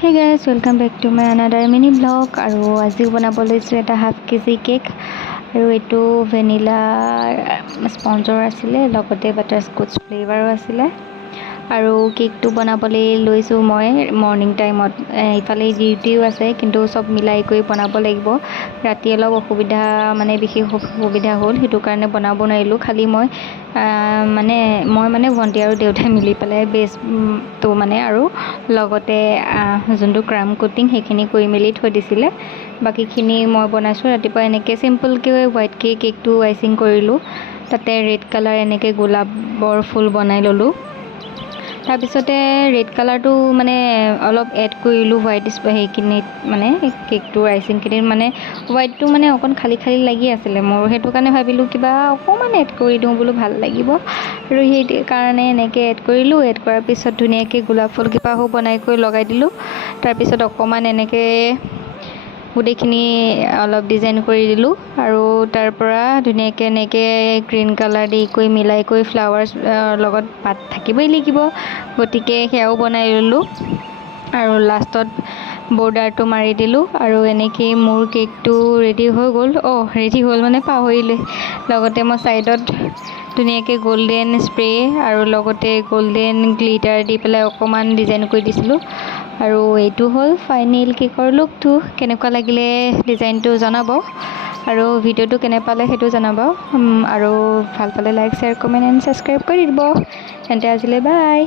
Hey guys, welcome back to my another mini vlog আৰু আজি বনাব লৈছোঁ এটা হাফ কেজি কেক আৰু এইটো ভেনিলা স্পঞ্জৰ আছিলে লগতে বাটাৰস্কচ ফ্লেভাৰো আছিলে আৰু কেকটো বনাবলৈ লৈছোঁ মই মৰ্নিং টাইমত ইফালে ডিউটিও আছে কিন্তু সব মিলাই কৰি বনাব লাগিব ৰাতি অলপ অসুবিধা মানে বিশেষ অসুবিধা হ'ল সেইটো কাৰণে বনাব নোৱাৰিলোঁ খালি মই ভণ্টি আৰু দেউতাই মিলি পেলাই বেছটো মানে আৰু লগতে যোনটো ক্ৰাম কোটিং সেইখিনি কৰি মেলি থৈ দিছিলে বাকীখিনি মই বনাইছোঁ ৰাতিপুৱা এনেকৈ চিম্পলকৈ হোৱাইটকৈ কেকটো আইচিং কৰিলোঁ তাতে ৰেড কালাৰ এনেকৈ গোলাপৰ ফুল বনাই ল'লোঁ তাৰপিছতে ৰেড কালাৰটো মানে অলপ এড কৰিলোঁ হোৱাইট সেইখিনিত মানে কেকটোৰ আইচিংখিনিত মানে হোৱাইটটো মানে অকণ খালী খালী লাগি আছিলে মোৰ সেইটো কাৰণে ভাবিলোঁ কিবা অকণমান এড কৰি দিওঁ বোলো ভাল লাগিব আৰু সেই কাৰণে এনেকৈ এড কৰিলোঁ এড কৰাৰ পিছত ধুনীয়াকৈ গোলাপ ফুলকেইপাহো বনাই কৰি লগাই দিলোঁ তাৰপিছত অকণমান এনেকৈ গোটেইখিনি অলপ ডিজাইন কৰি দিলোঁ আৰু তাৰ পৰা ধুনীয়াকৈ এনেকৈ গ্ৰীণ কালাৰ দি কৰি মিলাই কৰি ফ্লাৱাৰ্ছ লগত পাত থাকিবই লাগিব গতিকে সেয়াও বনাই ল'লোঁ আৰু লাষ্টত বৰ্ডাৰটো মাৰি দিলোঁ আৰু এনেকৈ মোৰ কেকটো ৰেডি হৈ গ'ল ৰেডি হ'ল মানে পাহৰিলোঁ লগতে মই ছাইডত ধুনীয়াকৈ গ'ল্ডেন স্প্ৰে আৰু লগতে গ'ল্ডেন গ্লিটাৰ দি পেলাই অকণমান ডিজাইন কৰি দিছিলোঁ আৰু এইটো হ'ল ফাইনেল কেকৰ লুকটো কেনেকুৱা লাগিলে ডিজাইনটো জনাব আৰু ভিডিঅ'টো কেনে পালে সেইটো জনাব আৰু ভাল পালে like share comment and subscribe কৰি দিব তেন্তে আজিলৈ বাই।